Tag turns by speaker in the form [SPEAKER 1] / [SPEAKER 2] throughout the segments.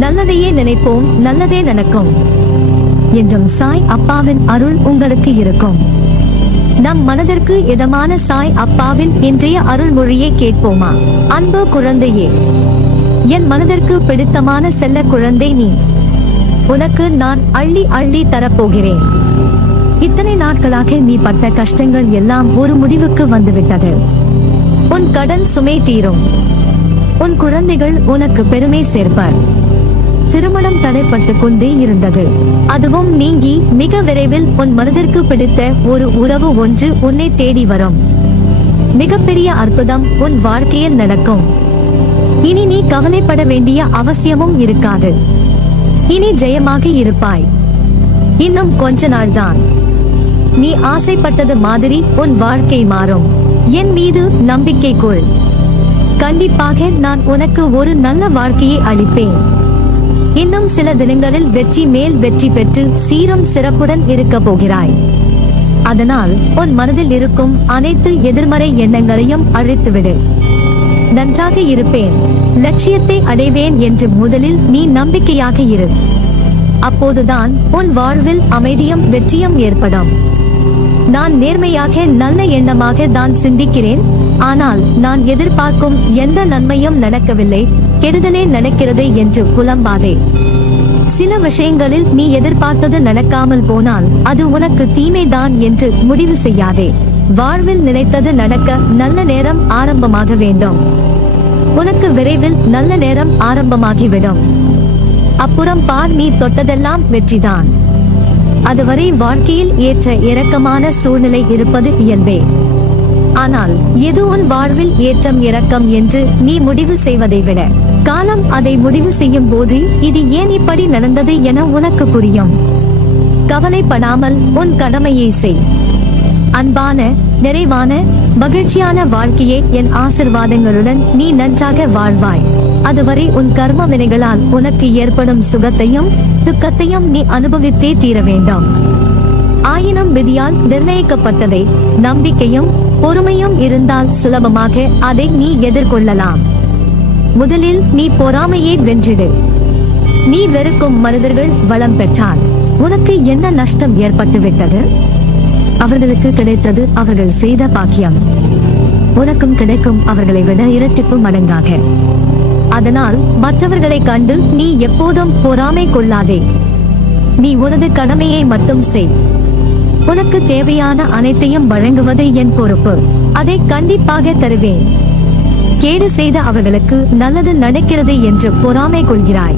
[SPEAKER 1] நல்லதையே நினைப்போம் நல்லதே நடக்கும். என்றும் சாய் அப்பாவின் அருள் உங்களுக்கு இருக்கும். நம் மனதிற்கு இதமான சாய் அப்பாவின் இன்றைய அருள்மொழியை கேட்போமா? அன்பு குழந்தையே என் மனதிற்கு பிடித்தமான செல்ல குழந்தை நீ. உனக்கு நான் அள்ளி அள்ளி தரப்போகிறேன். இத்தனை நாட்களாக நீ பட்ட கஷ்டங்கள் எல்லாம் ஒரு முடிவுக்கு வந்துவிட்டது. உன் கடன் சுமை தீரும். உன் குழந்தைகள் உனக்கு பெருமை சேர்ப்பர். திருமணம் தடைப்பட்டு கொண்டே இருந்தது. அதுவும் நீங்கி மிக விரைவில் உன் மனதிற்கு பிடித்த ஒரு உறவு ஒன்று உன்னை தேடி வரும். மிகப்பெரிய அற்புதம் உன் வாழ்க்கையில் நடக்கும். இனி நீ கவலைப்பட வேண்டிய அவசியமும் இருக்காது. இனி ஜெயமாக இருப்பாய். இன்னும் கொஞ்ச நாள்தான். நீ ஆசைப்பட்டது மாதிரி உன் வாழ்க்கை மாறும். என் மீது நம்பிக்கை கொள் கண்டிப்பாக நான் உனக்கு ஒரு நல்ல வாழ்க்கையை அளிப்பேன். இன்னும் சில தினங்களில் வெற்றி மேல் வெற்றி பெற்று சீரும் சிறப்புடன் இருக்க போகிறாய். அதனால் உன் மனதில் இருக்கும் அனைத்து எதிர்மறை எண்ணங்களையும் அழித்துவிடு. நன்றாக இருப்பேன். லட்சியத்தை அடைவேன் என்று முதலில் நீ நம்பிக்கையாக இரு. அப்போதுதான் உன் வாழ்வில் அமைதியும் வெற்றியும் ஏற்படும். நான் நேர்மையாக நல்ல எண்ணமாக தான் சிந்திக்கிறேன். ஆனால் நான் எதிர்பார்க்கும் எந்த நன்மையும் நடக்கவில்லை. கெடுதலே நடக்கிறது என்று புலம்பாதே. சில விஷயங்களில் நீ எதிர்பார்த்தது நடக்காமல் போனால் அது உனக்கு தீமைதான் என்று முடிவு செய்யாதே. வாழ்வில் நினைத்தது நடக்க நல்ல நேரம் ஆரம்பமாக வேண்டும். உனக்கு விரைவில் நல்ல நேரம் ஆரம்பமாகிவிடும். அப்புறம் பார் நீ தொட்டதெல்லாம் வெற்றிதான். அதுவரை வாழ்க்கையில் ஏற்ற இறக்கமான சூழ்நிலை இருப்பது இயல்பே. ஆனால் எது உன் வாழ்வில் ஏற்றம் இறக்கம் என்று நீ முடிவு செய்வதை விட? காலம் அதை முடிவு செய்யும் போது இது ஏன் இப்படி நடந்தது என உனக்கு புரியும். கவலைப்படாமல் உன் கடமையை செய். அன்பான நிறைவான மகிழ்ச்சியான வாழ்க்கையே என் ஆசிர்வாதங்களுடன் நீ நன்றாக வாழ்வாய். அதுவரை உன் கர்ம வினைகளால் உனக்கு ஏற்படும் சுகத்தையும் துக்கத்தையும் நீ அனுபவித்தே தீர வேண்டும். ஆயினும் விதியால் நிர்ணயிக்கப்பட்டதை நம்பிக்கையும் பொறுமையும் இருந்தால் சுலபமாக அதை நீ எதிர்கொள்ளலாம். முதலில் நீ பொறாமையை வென்றிடு. நீ வெறுக்கும் மனிதர்கள் வளம் பெற்றால் உனக்கு என்ன நஷ்டம் ஏற்பட்டுவிட்டது? அவர்களுக்கு கிடைத்தது அவர்கள் செய்த பாக்கியம். உனக்கும் கிடைக்கும் அவர்களை விட இரட்டிப்பு மடங்காக. அதனால் மற்றவர்களை கண்டு நீ எப்போதும் பொறாமை கொள்ளாதே. நீ உனது கடமையை மட்டும் செய். உனக்கு தேவையான அனைத்தையும் வழங்குவது என் பொறுப்பு. அதை கண்டிப்பாக தருவேன். கேடு செய்த அவர்களுக்கு நல்லது நடக்கிறது என்று பொறாமை கொள்கிறாய்.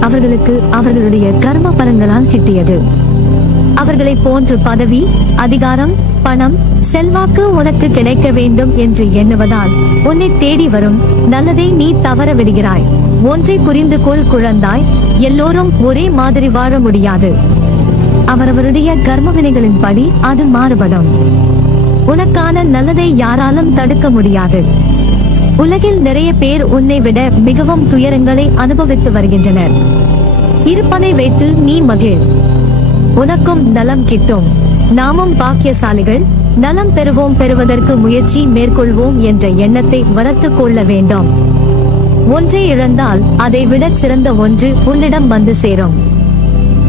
[SPEAKER 1] அவர்களுக்கு அவர்களுடைய கர்ம பலன்களால் கிட்டியது. அவர்களை போன்று பதவி அதிகாரம் பணம் செல்வாக்கு உனக்கு கிடைக்க வேண்டும் என்று எண்ணுவதால் உன்னை தேடி வரும் நல்லதை நீ தவற விடுகிறாய். ஒன்றை புரிந்து கொள் குழந்தாய். எல்லோரும் ஒரே மாதிரி வாழ முடியாது. அவரவருடைய கர்மவினைகளின் படி அது மாறுபடும். உனக்கான நல்லதை யாராலும் தடுக்க முடியாது. உலகில் நிறைய பேர் உன்னை விட மிகவும் துயரங்களை அனுபவித்து வருகின்றனர். இருப்பதை வைத்து நீ மகிழ். உனக்கும் நலம் கிட்டும். நாமும் பாக்கியசாலிகள் நலம் பெறுவோம் பெறுவதற்கு முயற்சி மேற்கொள்வோம் என்ற எண்ணத்தை வளர்த்து கொள்ள வேண்டும். ஒன்றை இழந்தால் அதை விட சிறந்த ஒன்று உன்னிடம் வந்து சேரும்.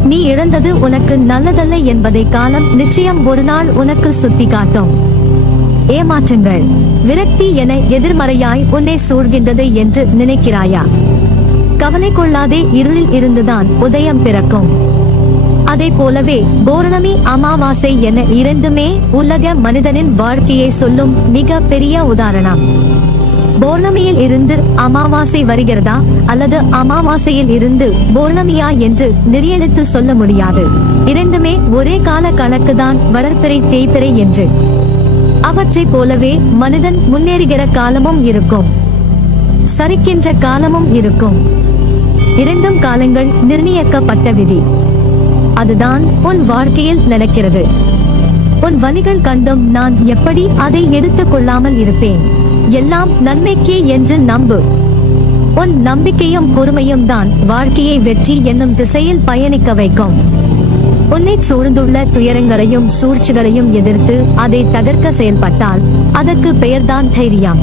[SPEAKER 1] நீ இழந்தது உனக்கு நல்லதல்ல என்பதை காலம் நிச்சயம் ஒரு நாள் உனக்கு சுட்டி காட்டும் ஏமாற்றங்கள். விரக்தி என எதிர்மறையாய் உன்னை சூழ்கின்றது என்று நினைக்கிறாயா? கவலை கொள்ளாதே இருளில் இருந்துதான் உதயம் பிறக்கும். அதை போலவே பௌர்ணமி அமாவாசை என இரண்டுமே உலக மனிதனின் வாழ்க்கையை சொல்லும் மிக பெரிய உதாரணம். பௌர்ணமியில் இருந்து அமாவாசை வருகிறதா? அல்லது அமாவாசையில் இருந்து பௌர்ணமியா என்று நெறியெடுத்து சொல்ல முடியாது. இரண்டுமே ஒரே கால கணக்குதான் வளர்ப்பிறை தேய்பிறை என்று. அவற்றைப் போலவே மனிதன் முன்னேறுகிற காலமும் இருக்கும். சரிக்கின்ற காலமும் இருக்கும். இரண்டும் காலங்கள் நிர்ணயிக்கப்பட்ட விதி. அதுதான் உன் வாழ்க்கையில் நடக்கிறது. உன் வலிகள் கண்டும் நான் எப்படி அதை எடுத்துக் கொள்ளாமல் இருப்பேன்? எல்லாம் நன்மைக்கே என்று நம்பு. உன் நம்பிக்கையும் பொறுமையும் தான் வாழ்க்கையை வெற்றி என்னும் திசையில் பயணிக்க வைக்கும். உன்னை சூழ்ந்துள்ள துயரங்களையும் சூழ்ச்சிகளையும் எதிர்த்து அதை தகர்க்க செயல்பட்டால் அதற்கு பெயர்தான் தைரியம்.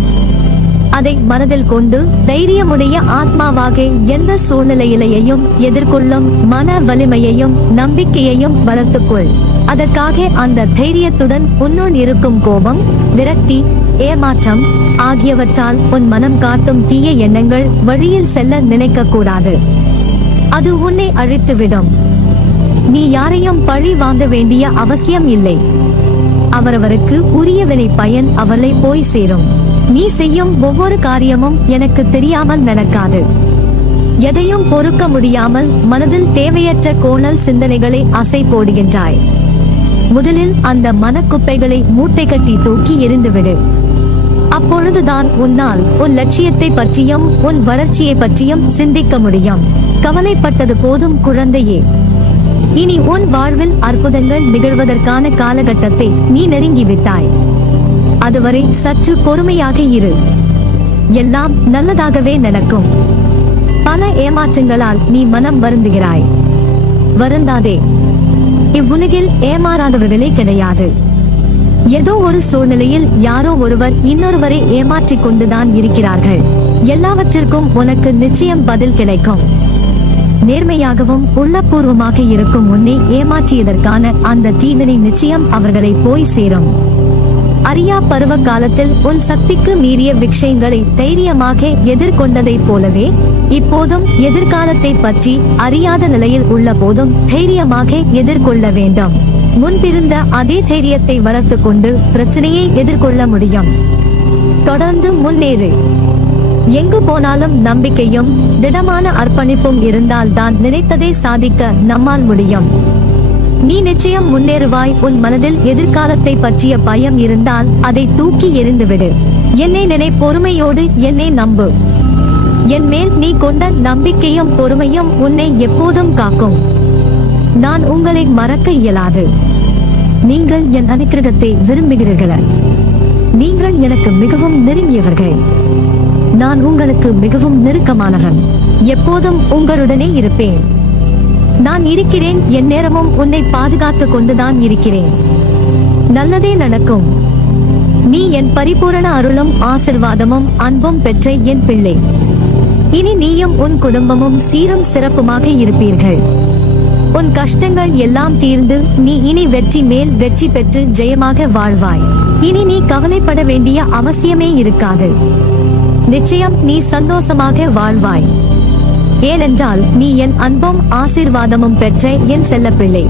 [SPEAKER 1] அதை மனதில் கொண்டு தைரியமுடைய ஆத்மாவாக எந்த சூழ்நிலையிலேயும் எதிர்கொள்ளும் மன வலிமையையும் நம்பிக்கையையும் வளர்த்துக்கொள். அதற்காக அந்த தைரியத்துடன் உன்னுள் இருக்கும் கோபம் விரக்தி ஏமாற்றம் ஆகியவற்றால் உன் மனம் காட்டும் தீய எண்ணங்கள் வழியில் செல்ல நினைக்க கூடாது அது உன்னை அழித்துவிடும். நீ யாரையும் பழி வாங்க வேண்டிய அவசியம் இல்லை. அவரவருக்கு உரியவனை பயன் அவளை போய் சேரும். நீ செய்யும் ஒவ்வொரு காரியமும் எனக்கு தெரியாமல் நடக்காது. எதையும் பொறுக்க முடியாமல் மனதில் தேவையற்ற கோணல் சிந்தனைகளை அசை போடுகின்றாய். முதலில் அந்த மனக்குப்பைகளை மூட்டை கட்டி தூக்கி எறிந்துவிடு. அப்பொழுதுதான் உன்னால் உன் லட்சியத்தை பற்றியும் உன் வளர்ச்சியை பற்றியும் சிந்திக்க முடியும். கவலைப்பட்டது போதும் குழந்தையே. இனி உன் வாழ்வில் அற்புதங்கள் நிகழ்வதற்கான காலகட்டத்தை நீ நெருங்கிவிட்டாய். அதுவரை சற்று பொறுமையாக இரு. எல்லாம் நல்லதாகவே நடக்கும். பல ஏமாற்றங்களால் நீ மனம் வருந்துகிறாய். வருந்தாதே. இவ்வுலகில் ஏமாறாதவர்களே கிடையாது. ஏதோ ஒரு சூழ்நிலையில் யாரோ ஒருவர் இன்னொருவரை ஏமாற்றிக் கொண்டுதான் இருக்கிறார்கள். எல்லாவற்றிற்கும் உனக்கு நிச்சயம் பதில் கிடைக்கும். நேர்மையாகவும் உள்ளபூர்வமாக இருக்கும் உன்னை ஏமாற்றியதற்கான அந்த தீவினை நிச்சயம் அவர்களை போய் சேரும். அரியா பருவ காலத்தில் உன் சக்திக்கு மீறிய விஷயங்களை தைரியமாக எதிர்கொண்டதைப் போலவே இப்போதும் எதிர்காலத்தை பற்றி அறியாத நிலையில் உள்ள போதும் தைரியமாக எதிர்கொள்ள வேண்டும். முன்பிருந்த அதே தைரியத்தை வளர்த்து கொண்டு பிரச்சனையை எதிர்கொள்ள முடியும். தொடர்ந்து முன்னேறு. எங்கு போனாலும் நம்பிக்கையும் திடமான அர்ப்பணிப்பும் இருந்தால் தான் நினைத்ததை சாதிக்க நம்மால் முடியும். நீ நிச்சயம் முன்னேறுவாய் உன் மனதில் எதிர்காலத்தை பற்றிய பயம் இருந்தால் அதை தூக்கி எறிந்துவிடு. என்னை நினை பொறுமையோடு என்னை நம்பு. என் மேல் நீ கொண்ட நம்பிக்கையும் பொறுமையும் உன்னை எப்போதும் காக்கும். நான் உங்களை மறக்க இயலாது. நீங்கள் என் அனுக்கிரகத்தை விரும்புகிறீர்கள. நீங்கள் எனக்கு மிகவும் நெருங்கியவர்கள். நான் உங்களுக்கு மிகவும் நெருக்கமானவன். எப்போதும் உங்களுடனே இருப்பேன். நான் இருக்கிறேன் என் நேரமும் உன்னை பாதுகாத்துக் கொண்டுதான் இருக்கிறேன். நல்லதே நடக்கும். நீ என் பரிபூரண அருளும் ஆசிர்வாதமும் அன்பும் பெற்ற என் பிள்ளை. இனி நீயும் உன் குடும்பமும் சீரும் சிறப்புமாக இருப்பீர்கள். உன் கஷ்டங்கள் எல்லாம் தீர்ந்து நீ இனி வெற்றி மேல் வெற்றி பெற்று ஜெயமாக வாழ்வாய். இனி நீ கவலைப்பட வேண்டிய அவசியமே இருக்காது. நிச்சயம் நீ சந்தோஷமாக வாழ்வாய். ஏனென்றால் நீ என் அன்பும் ஆசீர்வாதமும் பெற்ற என் செல்லப்பிள்ளை.